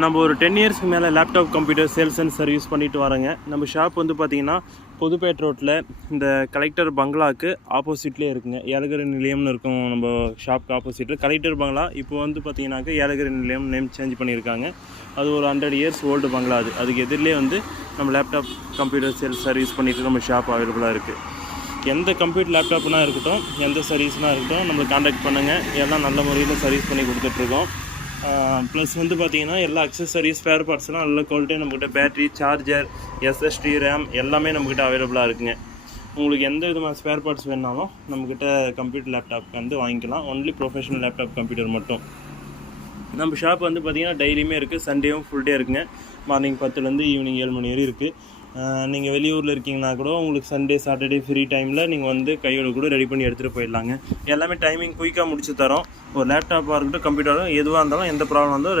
நம்ம ஒரு 10 இயர்ஸ்க்கு மேலே laptop computer sales and service பண்ணிட்டு வரோங்க. நம்ம ஷாப் வந்து பார்த்திங்கன்னா புதுப்பேட் ரோட்டில் இந்த கலெக்டர் பங்களாவுக்கு ஆப்போசிட்லேயே இருக்குங்க. ஏலகிரி நிலையம்னு இருக்கும். நம்ம ஷாப்க்கு ஆப்போசிட்டில் கலெக்டர் பங்களா இப்போ வந்து பார்த்திங்கனாக்கா ஏலகிரி நிலையம் நேம் சேஞ்ச் பண்ணியிருக்காங்க. அது ஒரு 100 இயர்ஸ் ஓல்டு பங்களா. அதுக்கு எதிரிலே வந்து நம்ம லேப்டாப் கம்ப்யூட்டர் சேல்ஸ் சர்வீஸ் பண்ணிவிட்டு நம்ம ஷாப் அவைலபிளாக இருக்குது. எந்த கம்ப்யூட்டர் லேப்டாப்னால் இருக்கட்டும், எந்த சர்வீஸ்னால் இருக்கட்டும், நம்மளுக்கு காண்டாக்ட் பண்ணுங்கள். எல்லாம் நல்ல முறையில் சர்வீஸ் பண்ணி கொடுத்துட்ருக்கோம். ப்ளஸ் வந்து பார்த்திங்கன்னா எல்லா அக்சசரிஸ் ஸ்பேர் பார்ட்ஸ்லாம் நல்ல குவாலிட்டியாக நம்மக்கிட்ட பேட்ரி, சார்ஜர், எஸ்எஸ்டி, ரேம் எல்லாமே நம்மக்கிட்ட அவைலபிளாக இருக்குங்க. உங்களுக்கு எந்த விதமான ஸ்பேர் பார்ட்ஸ் வேணாலும் நம்மக்கிட்ட கம்ப்யூட்டர் லேப்டாப் வந்து வாங்கிக்கலாம். ஒன்லி ப்ரொஃபஷனல் லேப்டாப் கம்ப்யூட்டர் மட்டும். நம்ம ஷாப் வந்து பார்த்திங்கன்னா டெய்லியுமே இருக்குது. சண்டேவும் ஃபுல் டே இருக்குங்க. மார்னிங் 10லேருந்து ஈவினிங் 7 மணி வரை இருக்குது. நீங்கள் வெளியூரில் இருக்கீங்கன்னா கூட உங்களுக்கு சண்டே சாட்டர்டே ஃப்ரீ டைமில் நீங்கள் வந்து கையோட கூட ரெடி பண்ணி எடுத்துகிட்டு போயிடலாங்க. எல்லாமே டைமிங் குயிக்காக முடிச்சு தரோம். ஒரு லேப்டாப்பாக இருக்கட்டும், கம்ப்யூட்டரும் எதுவாக இருந்தாலும் எந்த ப்ராப்ளம் வந்தாலும் ரெடி